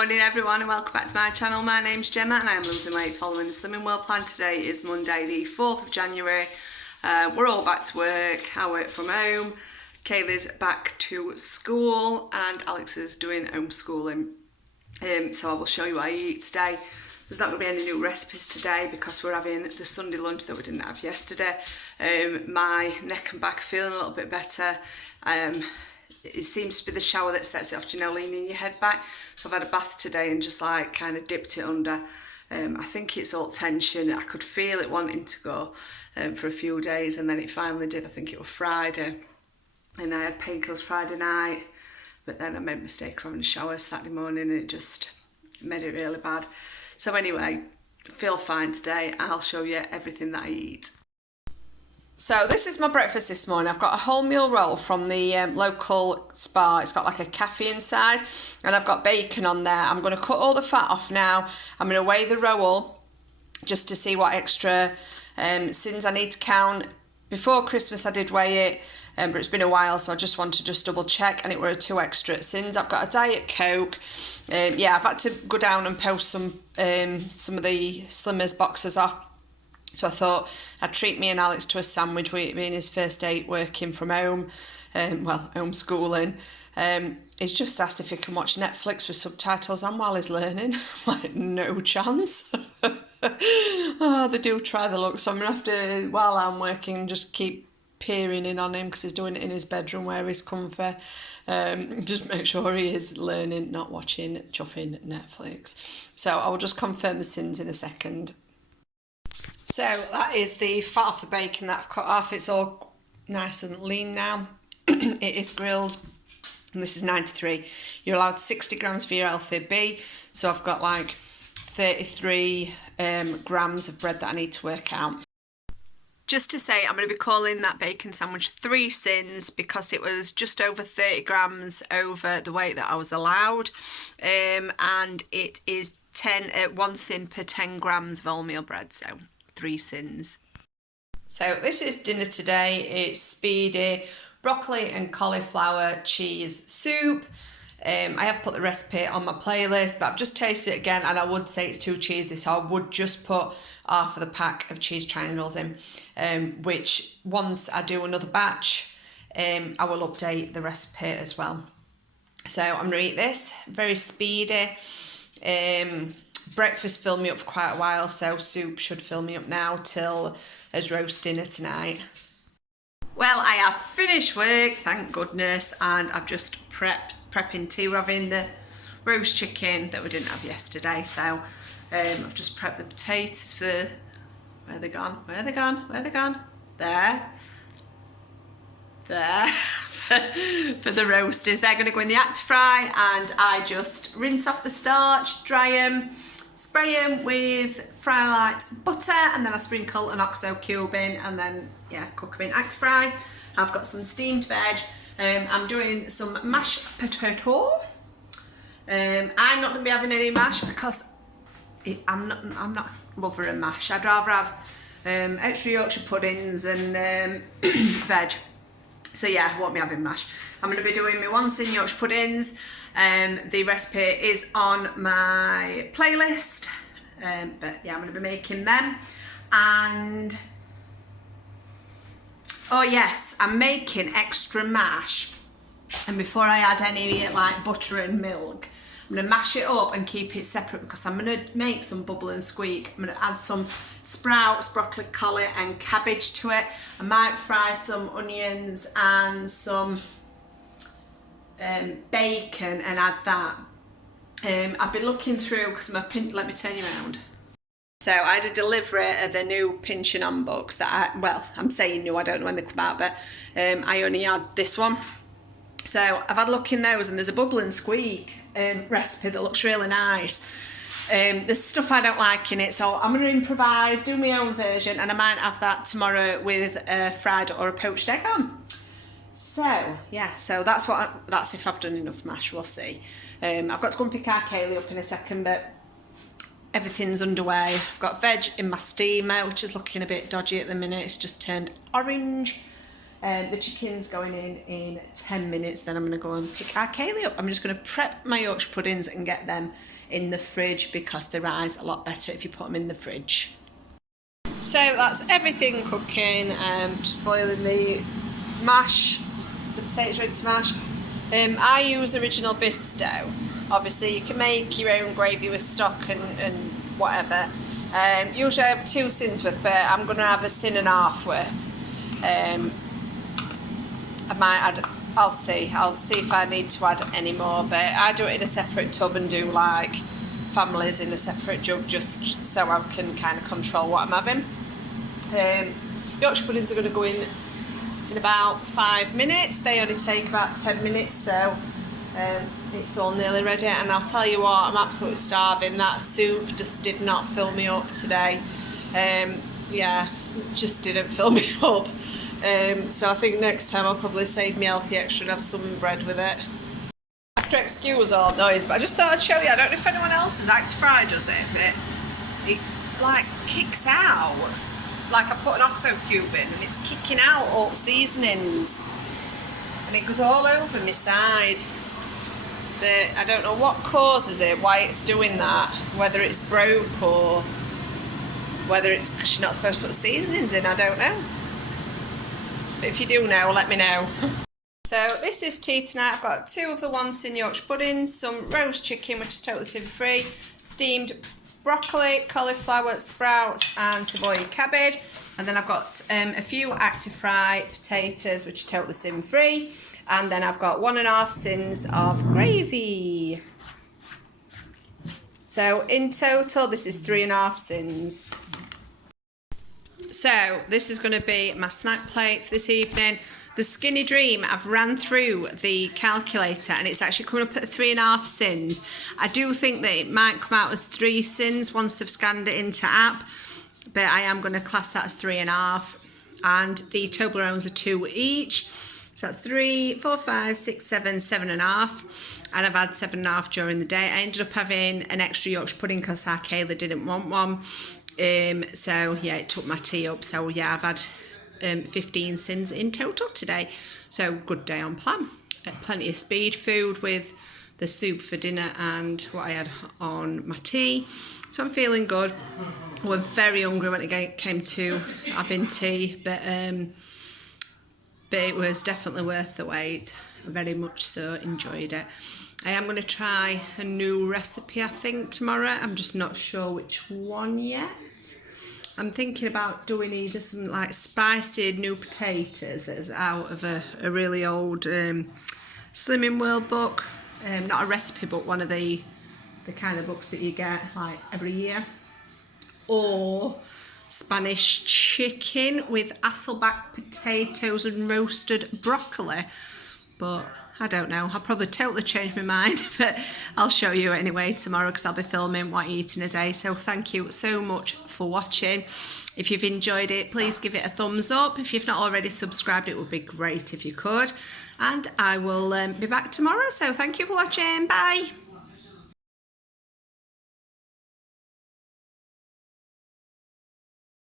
morning everyone and welcome back to my channel. My name's Gemma and I am losing weight following the Slimming World plan. Today is Monday the 4th of January. We're all back to work. I work from home. Kaylee's back to school and Alex is doing homeschooling. So I will show you what I eat today. There's not going to be any new recipes today because we're having the Sunday lunch that we didn't have yesterday. My neck and back are feeling a little bit better. It seems to be the shower that sets it off, you know, leaning your head back. So I've had a bath today and just like kind of dipped it under. I think it's all tension. I could feel it wanting to go for a few days and then it finally did. I think it was Friday and I had painkillers Friday night, but then I made a mistake of having a shower Saturday morning and it just made it really bad. So anyway, feel fine today. I'll show you everything that I eat. So this is my breakfast this morning. I've got a wholemeal roll from the local Spar. It's got like a cafe inside and I've got bacon on there. I'm going to cut all the fat off now. I'm going to weigh the roll just to see what extra sins I need to count. Before Christmas I did weigh it, but it's been a while, so I just want to just double check, and it were 2 extra sins. I've got a Diet Coke. Yeah, I've had to go down and post some of the Slimmers boxes off. So I thought I'd treat me and Alex to a sandwich with it being his first day working from home, well, homeschooling. He's just asked if he can watch Netflix with subtitles on while he's learning. Like, no chance. Oh, they do try the look, so I'm going to have to, while I'm working, just keep peering in on him because he's doing it in his bedroom where he's comfy. Just make sure he is learning, not watching, chuffing Netflix. So I will just confirm the sins in a second. So that is the fat off the bacon that I've cut off. It's all nice and lean now. It is grilled and this is 93. You're allowed 60 grams for your LFB. So I've got like 33 grams of bread that I need to work out. Just to say, I'm going to be calling that bacon sandwich 3 sins because it was just over 30 grams over the weight that I was allowed. And it is 1 sin per 10 grams of wholemeal bread. So 3 sins. So this is dinner today. It's speedy broccoli and cauliflower cheese soup. I have put the recipe on my playlist, but I've just tasted it again and I would say it's too cheesy, so I would just put half of the pack of cheese triangles in, which once I do another batch, I will update the recipe as well. So I'm going to eat this, very speedy. Breakfast filled me up for quite a while, so soup should fill me up now till as roast dinner tonight. Well, I have finished work, thank goodness, and I've just prepping tea. We're having the roast chicken that we didn't have yesterday, so I've just prepped the potatoes for, where are they gone? There. For the roasters. They're going to go in the Actifry, and I just rinse off the starch, dry them, spray them with Frylight butter, and then I sprinkle an OXO cube in, and then yeah, cook them in Actifry. I've got some steamed veg. I'm doing some mashed potato. I'm not going to be having any mash because I'm not a lover of mash. I'd rather have extra Yorkshire puddings and veg. So yeah, I won't be having mash. I'm going to be doing my 1 sin Yorkshire puddings. The recipe is on my playlist. But yeah, I'm going to be making them. And oh yes, I'm making extra mash. And before I add any like butter and milk, I'm going to mash it up and keep it separate because I'm going to make some bubble and squeak. I'm going to add some sprouts, broccoli, collie and cabbage to it. I might fry some onions and some bacon and add that. I've been looking through because let me turn you around. So I had a delivery of the new Pinching On books that I'm saying new, I don't know when they come out, but I only had this one. So I've had a look in those and there's a bubble and squeak recipe that looks really nice. There's stuff I don't like in it, so I'm going to improvise, do my own version, and I might have that tomorrow with a fried or a poached egg on. So yeah, so that's if I've done enough mash, we'll see. I've got to go and pick our Kaylee up in a second, but everything's underway. I've got veg in my steamer, which is looking a bit dodgy at the minute. It's just turned orange. The chicken's going in 10 minutes, then I'm going to go and pick our Kaylee up. I'm just going to prep my Yorkshire puddings and get them in the fridge because they rise a lot better if you put them in the fridge. So that's everything cooking, just boiling the mash, the potatoes ready to mash. I use Original Bisto. Obviously you can make your own gravy with stock and whatever. Usually I have 2 sins worth, but I'm going to have a sin and a half worth. I might add, I'll see if I need to add any more, but I do it in a separate tub and do like families in a separate jug just so I can kind of control what I'm having. Yorkshire puddings are going to go in about 5 minutes. They only take about 10 minutes, so it's all nearly ready. And I'll tell you what, I'm absolutely starving. That soup just did not fill me up today. Yeah, it just didn't fill me up. So I think next time I'll probably save me healthy extra and have some bread with it. After excuse all noise, but I just thought I'd show you. I don't know if anyone else's Actifry does it, but it like kicks out. Like I put an OXO cube in and it's kicking out all seasonings. And it goes all over my side. But I don't know what causes it, why it's doing that. Whether it's broke or whether it's because you're not supposed to put seasonings in, I don't know. But if you do know, let me know. So this is tea tonight. I've got 2 of the 1 sin Yorkshire puddings, some roast chicken, which is totally sin free, steamed broccoli, cauliflower, sprouts and Savoy cabbage. And then I've got a few Actifry potatoes, which are totally sin free. And then I've got 1.5 sins of gravy. So in total, this is 3.5 sins. So this is going to be my snack plate for this evening. The Skinny Dream, I've ran through the calculator and it's actually coming up at 3.5 sins. I do think that it might come out as 3 sins once they've scanned it into app, but I am going to class that as 3.5. And the Toblerones are 2 each. So that's 3, 4, 5, 6, 7, 7.5. And I've had 7.5 during the day. I ended up having an extra Yorkshire pudding because our Kayla didn't want one. So yeah, it took my tea up. So yeah, I've had 15 sins in total today. So good day on plan. Plenty of speed food with the soup for dinner and what I had on my tea. So I'm feeling good. I was very hungry when it came to having tea, but it was definitely worth the wait. I very much so enjoyed it. I am going to try a new recipe, I think, tomorrow. I'm just not sure which one yet. I'm thinking about doing either some like spicy new potatoes that's out of a really old Slimming World book. Not a recipe, but one of the kind of books that you get like every year. Or Spanish chicken with Hasselback potatoes and roasted broccoli. But I don't know, I'll probably totally change my mind, but I'll show you anyway tomorrow because I'll be filming what I eat in a day. So thank you so much for watching. If you've enjoyed it, please give it a thumbs up. If you've not already subscribed, it would be great if you could. And I will be back tomorrow. So thank you for watching. Bye.